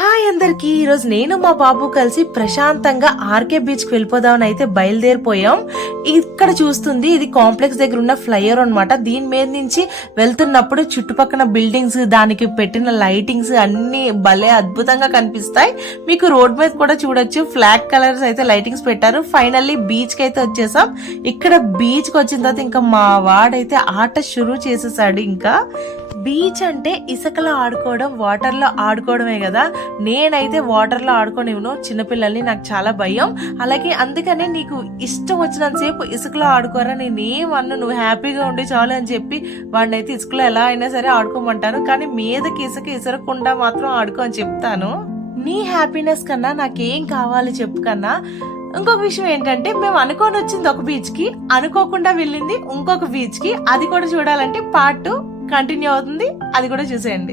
Hi అందరికి, ఈరోజు నేను మా బాబు కలిసి ప్రశాంతంగా ఆర్కే బీచ్ కి వెళ్ళిపోదామని అయితే బయలుదేరిపోయాం. ఇక్కడ చూస్తుంది ఇది కాంప్లెక్స్ దగ్గర ఉన్న ఫ్లైఓవర్ అన్నమాట. దీని మీద నుంచి వెళ్తున్నప్పుడు చుట్టుపక్కల బిల్డింగ్స్, దానికి పెట్టిన లైటింగ్స్ అన్ని భలే అద్భుతంగా కనిపిస్తాయి. మీకు రోడ్ మీద కూడా చూడొచ్చు, ఫ్లాగ్ కలర్స్ అయితే లైటింగ్స్ పెట్టారు. ఫైనల్లీ బీచ్ కి అయితే వచ్చేసాం. ఇక్కడ బీచ్ కి వచ్చిన తర్వాత ఇంకా మా వాడైతే ఆట షురూ చేసేసాడు. ఇంకా బీచ్ అంటే ఇసుకలో ఆడుకోవడం, వాటర్ లో ఆడుకోవడమే కదా. నేనైతే వాటర్ లో ఆడుకోనివ్వను చిన్నపిల్లల్ని, నాకు చాలా భయం. అలాగే అందుకనే నీకు ఇష్టం వచ్చినంతసేపు ఇసుకలో ఆడుకోరా, నేనేమన్ను, నువ్వు హ్యాపీగా ఉండి చాలు అని చెప్పి వాడిని అయితే ఇసుకలో ఎలా అయినా సరే ఆడుకోమంటాను. కానీ మీదకి ఇసుక ఇసరకుండా మాత్రం ఆడుకో అని చెప్తాను. నీ హ్యాపీనెస్ కన్నా నాకేం కావాలి చెప్పు కన్నా. ఇంకొక విషయం ఏంటంటే, మేము అనుకోని వచ్చింది ఒక బీచ్ కి, అనుకోకుండా వెళ్ళింది ఇంకొక బీచ్ కి. అది కూడా చూడాలంటే పార్ట్ కంటిన్యూ అవుతుంది, అది కూడా చూసేయండి.